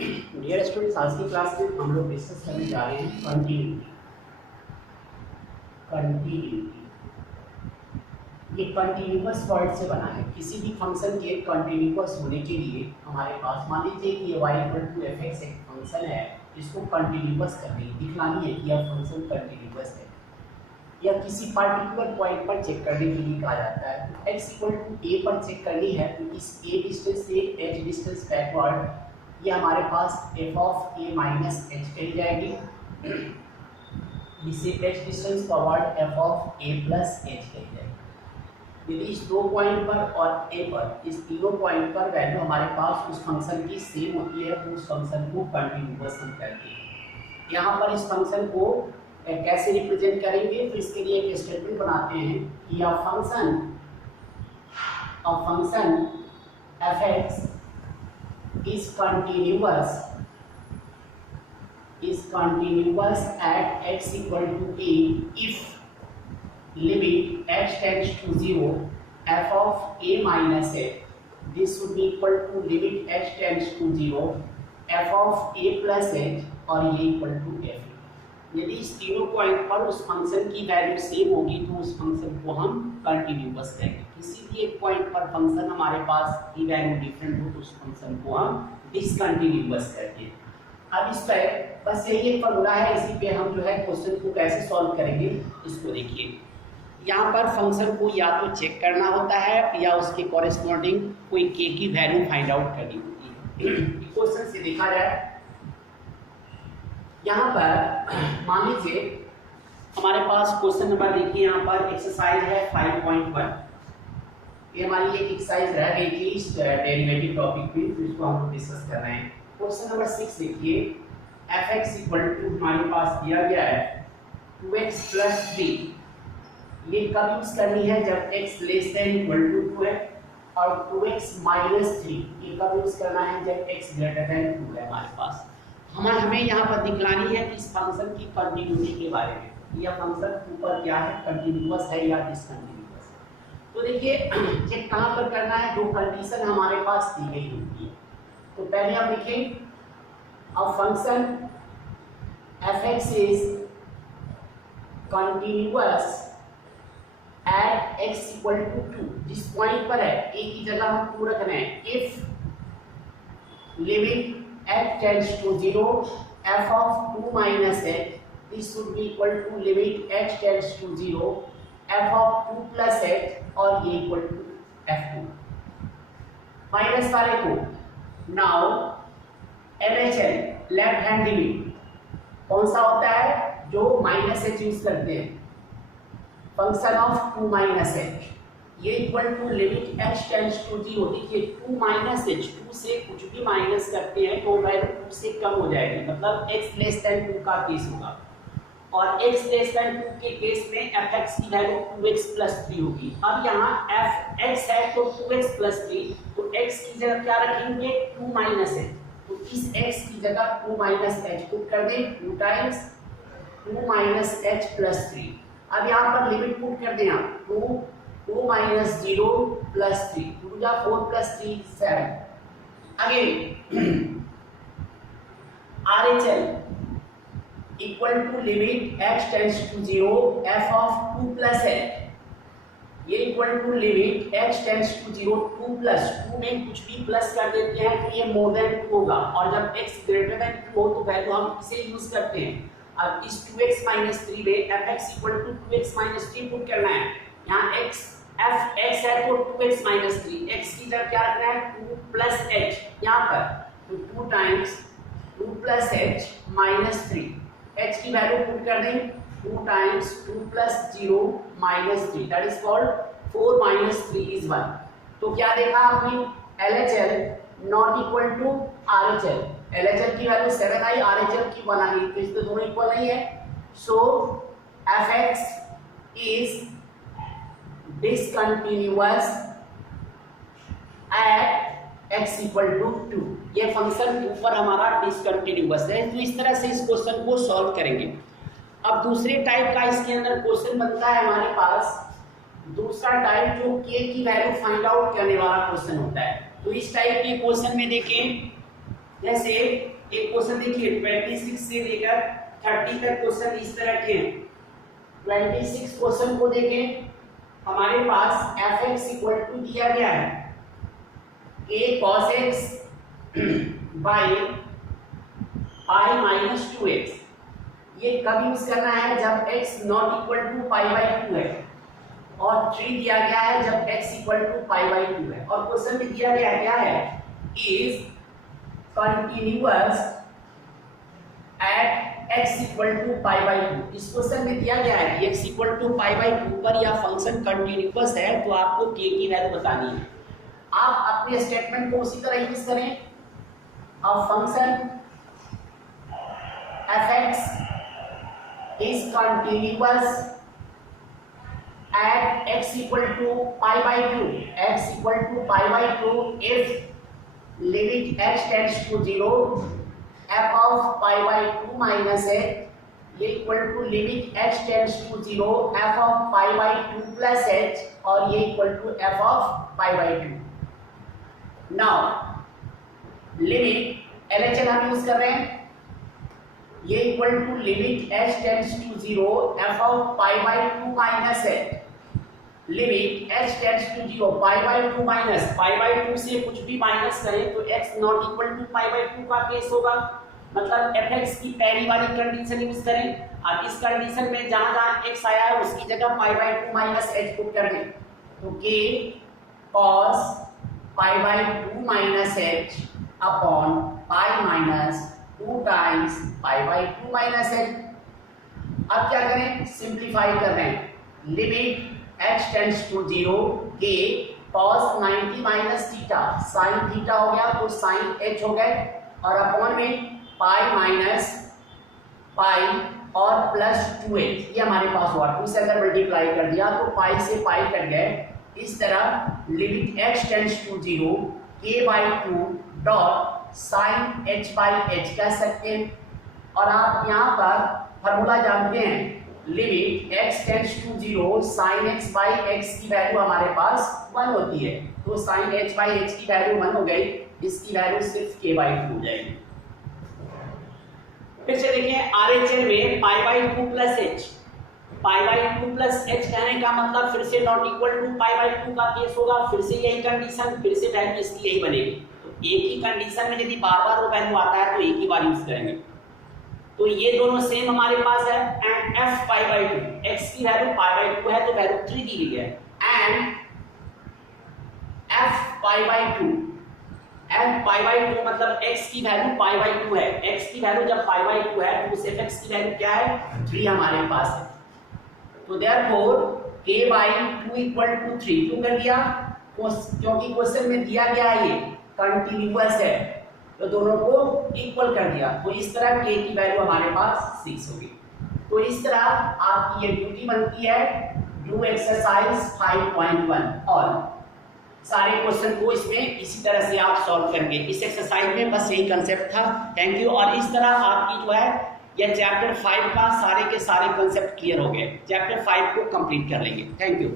Dear students, आज की class में हम लोग डिस्कस करने जा रहे हैं कंटिन्यूटी। ये कंटिन्यूअस वर्ड से बना है। किसी भी फंक्शन के कंटिन्यूअस होने के लिए हमारे पास, मान लीजिए कि y = fx एक फंक्शन है, इसको कंटिन्यूअस करनी है, दिखलानी है कि यह फंक्शन कंटिन्यूअस है, या किसी पार्टिकुलर पॉइंट पर चेक करने के लिए कहा जाता है। तो x = a पर चेक करनी है, तो इस a डिस्टेंस से h डिस्टेंस बैकवर्ड ये हमारे पास f(a - h) कही जाएगी, जिसे h distance forward f(a + h) कही जाएगी। यदि इस दो पॉइंट पर और a पर, इस तीनों पॉइंट पर वैल्यू हमारे पास उस फंक्शन की सेम होती है, तो उस फंक्शन को कंटिन्यूअस हम कहते हैं। यहाँ पर इस फंक्शन को कैसे रिप्रेजेंट करेंगे, तो इसके लिए एक स्टेटमेंट बनाते हैं कि a function f(x) is continuous at x = a if limit x tends to 0 f(a - h), this should be equal to limit x tends to 0 f(a + h), और ये इक्वल टू f। यदि इस तीनों पॉइंट पर उस फंक्शन की वैल्यू सेम होगी तो उस फंक्शन को हम कंटिन्यूअस कहेंगे। किसी भी एक पॉइंट पर फंक्शन हमारे पास की वैल्यू डिफरेंट हो तो उस फंक्शन को हम डिसकंटिन्यूअस कहते हैं। अब इस पर बस यही एक फॉर्मूला है, इसी पे हम जो है क्वेश्चन को कैसे सॉल्व करेंगे इसको देखिए। यहाँ पर फंक्शन को या तो चेक करना होता है या उसके कॉरेस्पॉन्डिंग कोई के की वैल्यू फाइंड आउट करनी होती है। क्वेश्चन से देखा जाए, यहाँ पर मान लीजिए हमारे पास क्वेश्चन नंबर देखिए, यहाँ पर एक्सरसाइज है 5.1। ये हमारी एक एक्सरसाइज रह गई थी इस डेरिवेटिव टॉपिक में, तो इसको हम डिस्कस कर रहे हैं। क्वेश्चन नंबर 6 देखिए, f(x) = हमारे पास दिया गया है 2x + 3। ये कब यूज करनी है, जब x <= 2 है, और 2x - 3 ये कब यूज करना है, जब x <= 2 है। हमारे पास हमें यहाँ पर दिखलानी है कि इस फंक्शन की कंटिन्यूटी के बारे में, यह फंक्शन ऊपर क्या है, कंटिन्यूअस है या डिसकंटिन्यूअस है। तो देखिए चेक कहाँ पर करना है, जो कंडीशन हमारे पास दी गई होती है। तो पहले हम लिखें a function f(x) is continuous at x = 2। जिस पॉइंट पर है a की जगह हम 2 रख रहे हैं, if limit x tends to 0 f(2 - h), this should be equal to limit x tends to 0 f(2 + h), और ये इक्वल टू f2 माइनस वाले को। Now LHL left hand limit कौन सा होता है, जो -h यूज करते हैं, फंक्शन ऑफ 2 - h, ये equal to limit x tends to 0। देखिए 2 - h, 2 से कुछ भी माइनस करते हैं तो वैल्यू 2 से कम हो जाएगी, मतलब x < 2 का केस होगा, और x < 2 के केस में f(x) की वैल्यू 2x + 3 होगी। अब यहाँ f(x) है तो 2x + 3, तो x की जगह क्या रखेंगे, 2 - h, तो इस x की जगह 2 - h पुट कर दें, 2 टाइम्स 2 - h + 3। अब यहाँ पर लिमिट पुट कर दें आप, 2 - 0 + 3, 2 × 4 + 3 7। Again RHL equal to limit x tends to 0 f(2 + h), ये equal to limit x tends to 0 2 + 2 में कुछ भी प्लस कर देते हैं तो ये मोर देन 2 होगा, और जब x > 2 हो तो वैल्यू हम इसे यूज करते हैं। अब इस 2x - 3 में f(x) = 2x - 3 पुट करना है। यहाँ f(x) है तो 2x - 3, x की जगह क्या रखना है, 2 + h, यहाँ पर तो 2 टाइम्स 2 + h - 3, h की वैल्यू पुट कर दें, 2 times 2 + 0 - 3, that is called 4 - 3 is 1। तो क्या देखा आपने, LHL not equal to RHL, LHL की वैल्यू 7 आई, RHL की 1 आई, तो इसमें दोनों इक्वल नहीं है। सो f(x) is discontinuous at x = 2। ये फंक्शन ऊपर हमारा डिसकंटिन्यूअस है, तो इस तरह से इस क्वेश्चन को सॉल्व करेंगे। अब दूसरे टाइप का इसके अंदर क्वेश्चन बनता है हमारे पास, दूसरा टाइप जो k की वैल्यू फाइंड आउट करने वाला क्वेश्चन होता है। तो इस टाइप के क्वेश्चन में देखें जैसे एक क्वेश्चन देखिए 26 से लेकर 30 तक क्वेश्चन इस तरह के हैं। 26 क्वेश्चन को देखें, हमारे पास fx इक्वल टू दिया गया है a cos x by pi minus 2x। ये कब यूज करना है? जब x not equal to pi by 2 है, और 3 दिया गया है जब x equal to pi by 2 है। और क्वेश्चन में दिया गया क्या है? Is continuous at x equal to pi by 2। इस क्वेश्चन में दिया गया है कि x equal to pi by 2 पर यह फंक्शन कंटिन्यूअस है, तो आपको k की वैल्यू बतानी है। आप अपने स्टेटमेंट को उसी तरह यूज करें। अब function fx is continuous at x equal to pi by 2, x equal to pi by 2 if limit h tends to 0 f of pi by 2 minus h ये equal to limit h tends to 0 f of pi by 2 plus h, और ये equal to f of pi by 2। now limit LHL हम use कर रहे हैं, ये equal to limit h tends to 0 f of pi by 2 minus h। Limit h tends to 0 pi by 2 minus pi by 2 से कुछ भी minus करें तो x not equal to pi by 2 का केस होगा। मतलब fx की पहली वाली कंडीशन यूज करें। अब इस कंडीशन में जहां जहां x आया है उसकी जगह pi by 2 minus h put कर दें, तो k cos pi by 2 minus h upon pi minus 2 times pi by 2 minus h। अब क्या करें? सिंप्लीफाई कर रहे हैं। Limit h tends to 0 k cos 90 minus theta sin theta हो गया तो sin h हो गए, और अपॉन में पाई माइनस पाई और प्लस 2h ये हमारे पास हुआ। 2 से अगर मल्टीप्लाई कर दिया तो पाई से पाई कट गए। इस तरह limit h tends to 0 k by 2 dot sine h by h कह सकते हैं। और आप यहाँ पर फॉर्मूला जानते हैं, limit x tends to 0 sine x by x की वैल्यू हमारे पास 1 होती है, तो साइन h बाई x की वैल्यू 1 हो गई, इसकी वैल्यू सिर्फ k बाई 2 हो जाएगी। फिर से देखिए RHL में pi by 2 plus h, pi by 2 plus h कहने का मतलब फिर से not equal to pi by 2 का केस होगा। फिर से यही कंडीशन, फिर से वैल्यू इसकी यही बनेगी। एक ही कंडीशन में यदि बार बार वो वैल्यू आता है तो एक ही बार यूज करेंगे। तो ये दोनों सेम हमारे पास है। And f pi by 2, x की वैल्यू पाई बाई 2 है तो वैल्यू 3 दी गई है। And f pi by 2, and pi by 2 मतलब x की वैल्यू पाई बाई 2 है। x की वैल्यू जब पाई बाई 2 है तो उस fx की वैल्यू क्या है? 3 हमारे पास है। तो therefore k by 2 equal to 3 क्यों कर दिया? क्योंकि क्वेश्चन में दिया गया है ये कंटिन्यूअस है, तो दोनों को इक्वल कर दिया। तो इस तरह k की वैल्यू हमारे पास 6 होगी। तो इस तरह आपकी ये ड्यूटी बनती है, डू एक्सरसाइज 5.1। और सारे क्वेश्चन को इसमें इसी तरह से आप सॉल्व करेंगे। इस एक्सरसाइज में बस यही कंसेप्ट था। Thank you. और इस तरह आपकी जो है यह चैप्टर 5 का सारे के सारे कंसेप्ट क्लियर हो गए। चैप्टर 5 को कंप्लीट कर लेंगे। Thank you.